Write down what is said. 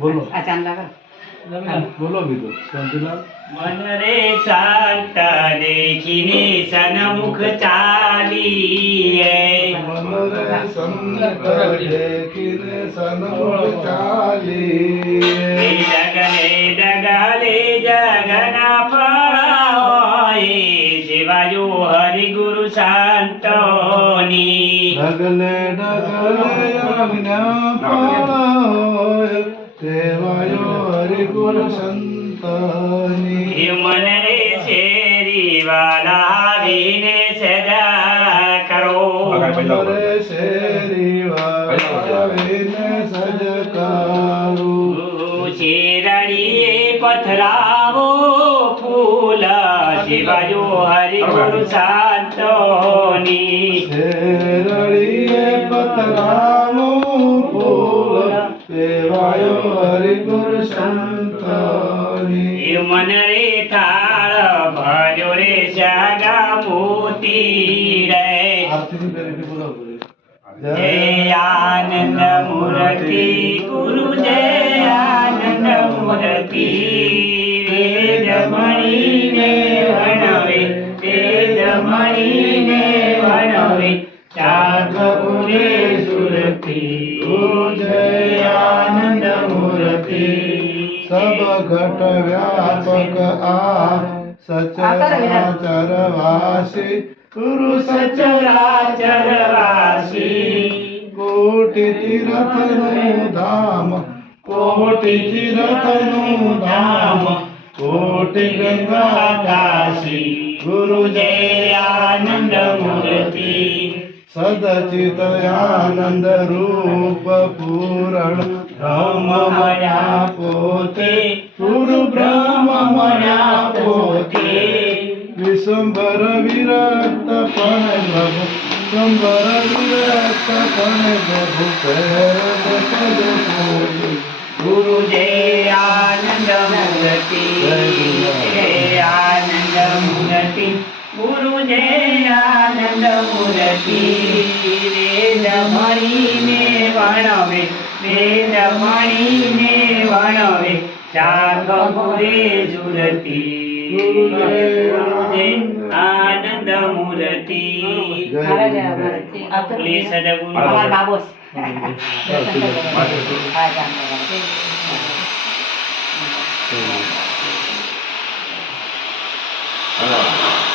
बोलो अचानक बोलो भी तो शांतिलाल मन रे संत देखिने सन्मुख चालिए मन रे संत देखिने सन्मुख चालिए डगले जगना पड़ाए शिवाजो हरि गुरु संतोनी डगले डगले यज्ञ पाळोय सेवायो हरि गुरु संतनी मन रे शेरी वाला विने सजा करो मन रे शेरी वाविने सजकारू शेरड़िए पथरावो फूल शिवाजो हरि गुरु संतोनी शेरड़िए पतरामो फूल सेवायो हरि गुरु संतनी मन रे थाल भर्यो रे सागा मोती रे आरती पेरी बोला जय आनंद मूर्ति गुरु जय आनंद मूर्ति वेदमणि ने वणवे वेदमणि ने वणवे चाकपुरे सुरति जय आनंद मूर्ति सब घट व्यापक आ सचराचर वासी गुरु सचराचरवासी कोटि तीर्थ नु धाम कोटि तीर्थ नु धाम कोटि गंगा काशी गुरु जय आनंद मूर्ति सदचित आनंद रूप पूरण ब्रह्म मया पोते गुरु ब्रह्म मया पोते विश्वंभर विरक्त पण प्रभु विश्वंभर विरक्त पण प्रभु पैरव पद पोते गुरु जय आनंद मूर्ति जय आनंद मूर्ति गुरु जय आनंद मूर्ति वेदमणि ने वणवे वेदमणि ने वणवे चाकपुरे जुलती गुरु जय आनंद मूर्ति आपले सदगुरु बाबोस हाँ